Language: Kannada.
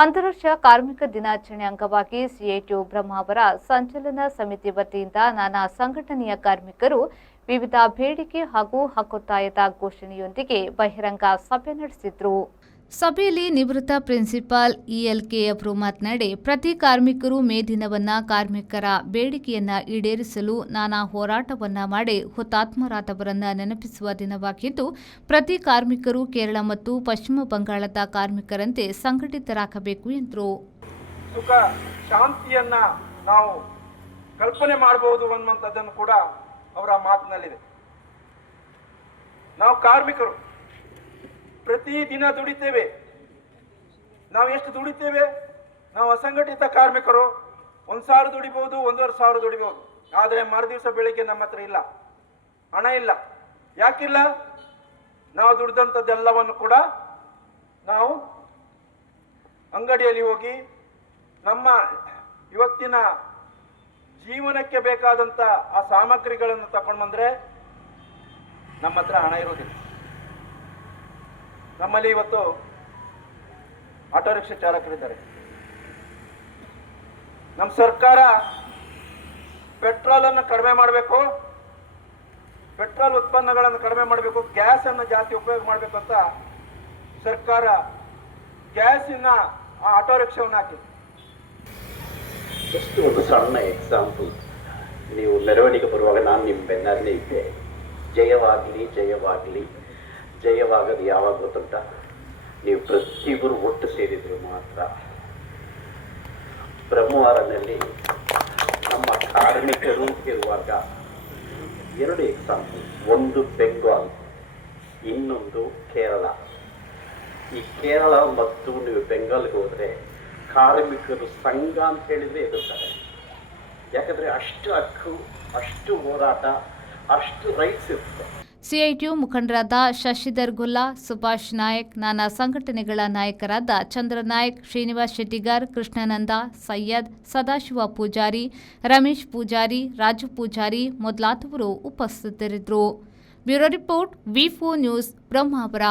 ಅಂತಾರಾಷ್ಟ್ರೀಯ ಕಾರ್ಮಿಕ ದಿನಾಚರಣೆ ಅಂಗವಾಗಿ ಸಿಐಟಿಯು ಬ್ರಹ್ಮಾವರ ಸಂಚಲನ ಸಮಿತಿ ವತಿಯಿಂದ ನಾನಾ ಸಂಘಟನೆಯ ಕಾರ್ಮಿಕರು ವಿವಿಧ ಬೇಡಿಕೆ ಹಾಗೂ ಹಕ್ಕೊತ್ತಾಯದ ಘೋಷಣೆಯೊಂದಿಗೆ ಬಹಿರಂಗ ಸಭೆ ನಡೆಸಿದರು. ಸಭೆಯಲ್ಲಿ ನಿವೃತ್ತ ಪ್ರಿನ್ಸಿಪಾಲ್ ಇಎಲ್ಕೆ ಅವರು ಮಾತನಾಡಿ, ಪ್ರತಿ ಕಾರ್ಮಿಕರು ಮೇ ದಿನವನ್ನು ಕಾರ್ಮಿಕರ ಬೇಡಿಕೆಯನ್ನು ಈಡೇರಿಸಲು ನಾನಾ ಹೋರಾಟವನ್ನು ಮಾಡಿ ಹುತಾತ್ಮರಾದವರನ್ನು ನೆನಪಿಸುವ ದಿನವಾಗಿದ್ದು, ಪ್ರತಿ ಕಾರ್ಮಿಕರು ಕೇರಳ ಮತ್ತು ಪಶ್ಚಿಮ ಬಂಗಾಳದ ಕಾರ್ಮಿಕರಂತೆ ಸಂಘಟಿತರಾಗಬೇಕು ಎಂದರು. ಸುಖ ಶಾಂತಿಯನ್ನ ನಾವು ಕಲ್ಪನೆ ಮಾಡಬಹುದು ಅನ್ನುವಂಥದ್ದನ್ನು ಕೂಡ ಅವರ ಮಾತಿನಲ್ಲಿದೆ. ನಾವು ಕಾರ್ಮಿಕರು ಪ್ರತಿ ದಿನ ದುಡಿತೇವೆ. ನಾವು ಎಷ್ಟು ದುಡಿತೇವೆ? ನಾವು ಅಸಂಘಟಿತ ಕಾರ್ಮಿಕರು 1,000 ದುಡಿಬಹುದು, 1,500 ದುಡಿಬಹುದು. ಆದರೆ ಮರುದಿವಸ ಬೆಳಿಗ್ಗೆ ನಮ್ಮ ಹತ್ರ ಇಲ್ಲ, ಹಣ ಇಲ್ಲ. ಯಾಕಿಲ್ಲ? ನಾವು ದುಡಿದಂಥದ್ದೆಲ್ಲವನ್ನು ಕೂಡ ನಾವು ಅಂಗಡಿಯಲ್ಲಿ ಹೋಗಿ ನಮ್ಮ ಇವತ್ತಿನ ಜೀವನಕ್ಕೆ ಬೇಕಾದಂಥ ಆ ಸಾಮಗ್ರಿಗಳನ್ನು ತಗೊಂಡು ಬಂದರೆ ನಮ್ಮ ಹತ್ರ ಹಣ ಇರೋದಿಲ್ಲ. ನಮ್ಮಲ್ಲಿ ಇವತ್ತು ಆಟೋ ರಿಕ್ಷಾ ಚಾಲಕರಿದ್ದಾರೆ. ನಮ್ಮ ಸರ್ಕಾರ ಪೆಟ್ರೋಲನ್ನು ಕಡಿಮೆ ಮಾಡಬೇಕು, ಪೆಟ್ರೋಲ್ ಉತ್ಪನ್ನಗಳನ್ನು ಕಡಿಮೆ ಮಾಡಬೇಕು, ಗ್ಯಾಸನ್ನು ಜಾಸ್ತಿ ಉಪಯೋಗ ಮಾಡಬೇಕು ಅಂತ ಸರ್ಕಾರ ಗ್ಯಾಸಿನ ಆ ಆಟೋ ರಿಕ್ಷಾವನ್ನು ಹಾಕಿ. ಎಷ್ಟು ಒಂದು ಸಣ್ಣ ಎಕ್ಸಾಂಪಲ್. ನೀವು ಮೆರವಣಿಗೆ ಬರುವಾಗ ನಾನು ನಿಮ್ಮ ಬೆನ್ನಲ್ಲೇ ಇದ್ದೆ. ಜಯವಾಗಲಿ ಜಯವಾಗಲಿ ಜಯವಾಗದು ಯಾವಾಗ ಗೊತ್ತುಂಟ? ನೀವು ಪ್ರತಿಯೊಬ್ಬರು ಒಟ್ಟು ಸೇರಿದ್ರು ಮಾತ್ರ. ಬ್ರಹ್ಮವಾರನಲ್ಲಿ ನಮ್ಮ ಕಾರ್ಮಿಕರು ಇರುವಾಗ 2 ಎಕ್ಸಾಂಪಲ್. ಒಂದು ಬೆಂಗಾಲ್, ಇನ್ನೊಂದು ಕೇರಳ. ಈ ಕೇರಳ ಮತ್ತು ನೀವು ಬೆಂಗಾಲ್ಗೆ ಹೋದರೆ ಕಾರ್ಮಿಕರು ಸಂಘ ಅಂತ ಹೇಳಿದ್ರೆ ಎದುರ್ತಾರೆ. ಯಾಕಂದರೆ ಅಷ್ಟು ಹಕ್ಕು, ಅಷ್ಟು ಹೋರಾಟ, ಅಷ್ಟು ರೈಟ್ಸ್ ಇರುತ್ತೆ. ಸಿಐಟಿಯು ಮುಖಂಡರಾದ ಶಶಿಧರ್ ಗುಲ್ಲಾ, ಸುಭಾಷ್ ನಾಯಕ್, ನಾನಾ ಸಂಘಟನೆಗಳ ನಾಯಕರಾದ ಚಂದ್ರನಾಯಕ್, ಶ್ರೀನಿವಾಸ್ ಶೆಟ್ಟಿಗಾರ್, ಕೃಷ್ಣಾನಂದ, ಸೈಯದ್, ಸದಾಶಿವ ಪೂಜಾರಿ, ರಮೇಶ್ ಪೂಜಾರಿ, ರಾಜು ಪೂಜಾರಿ ಮೊದಲಾದವರು ಉಪಸ್ಥಿತರಿದ್ದರು. ಬ್ಯೂರೋ ರಿಪೋರ್ಟ್, ವಿ4 ನ್ಯೂಸ್, ಬ್ರಹ್ಮಾವರ.